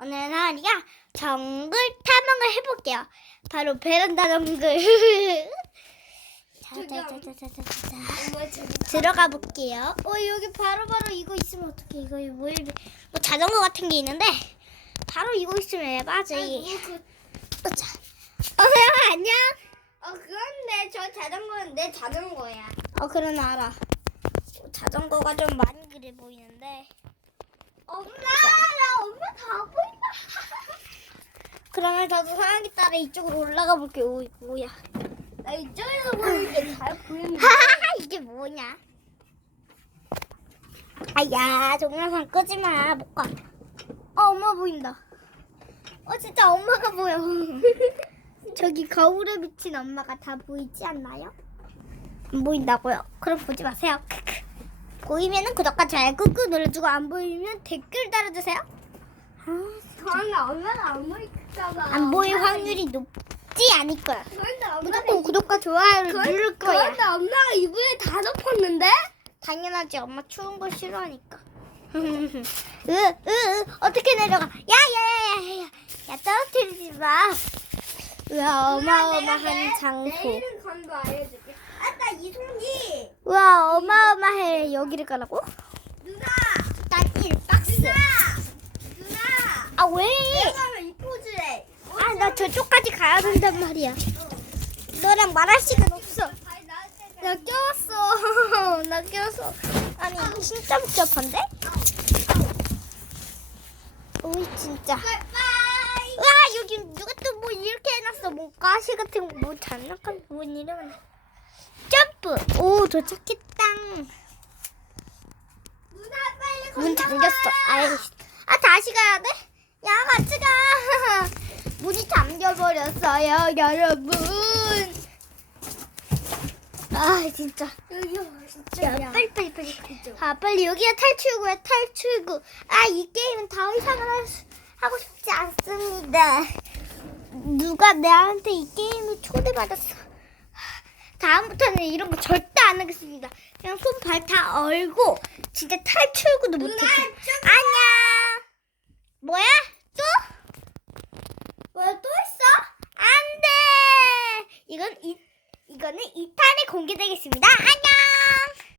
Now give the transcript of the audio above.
오늘은 하은이가 정글 탐험을 해볼게요. 바로 베란다 정글. 자자자자자자자. 들어가 볼게요. 어 여기 바로바로 이거 있으면 어떡해 이거 뭐, 일- 뭐 자전거 같은 게 있는데 바로 이거 있으면 에바지. 어, 자. 어 세영아 안녕. 어 그런데 저 자전거는 내 자전거야. 어나 알아. 자전거가 좀 많이 그래 보이는데. 엄마 나. 그러면 저도 서양이 따라 이쪽으로 올라가 볼게요. 오, 뭐야? 나 이쪽에서 보이는데 잘 보이는데. 이게 뭐냐? 아야 동영상 끄지 마. 못 가. 어 엄마 보인다. 어 진짜 엄마가 보여. 저기 거울에 비친 엄마가 다 보이지 않나요? 안 보인다고요? 그럼 보지 마세요. 크크. 보이면은 구독과 좋아요 꾹꾹 눌러주고 안 보이면 댓글 달아주세요. 아, 엄마가 안 보일까봐. 안 보일 확률이 높지 않을 거야. 그런데 엄마가 무조건 구독과 좋아요를 그런- 누를 거야. 그런데 엄마가 이불에 다 덮었는데? 당연하지 엄마 추운 걸 싫어하니까 으으으 으, 어떻게 내려가 야 야 야 야 야 야 떨어뜨리지 마 우와 어마어마한 장소 내일은 간도 알려줄게. 아따 이송기 우와 어마어마해 여기를 가라고? 누나 난 1박스 누나 아왜 내가면 이 포즈래. 아 나 저쪽까지 가야 된단 말이야. 너랑 말할 시간 없어. 나 꼈어. 나 꼈어. 아니 진짜 복잡한데? 오이 진짜. 와 여기 누가 또 뭐 이렇게 해놨어. 뭐 가시 같은 거 뭐 장난감 뭐 이러면 점프. 오 도착했다. 문. 잠겼어. 아이 아 다시 가야 돼? 야 같이 가 문이 잠겨버렸어요 여러분. 아 진짜. 여기 야 빨리 빨리 빨리. 아 빨리 여기가 탈출구야 탈출구. 아 이 게임은 더 이상을 할 수- 하고 싶지 않습니다. 누가 나한테 이 게임을 초대받았어? 다음부터는 이런 거 절대 안 하겠습니다. 그냥 손 발 다 얼고 진짜 탈출구도 못해. 안녕. 뭐야 이건 이, 이거는 이탄에 공개되겠습니다. 안녕!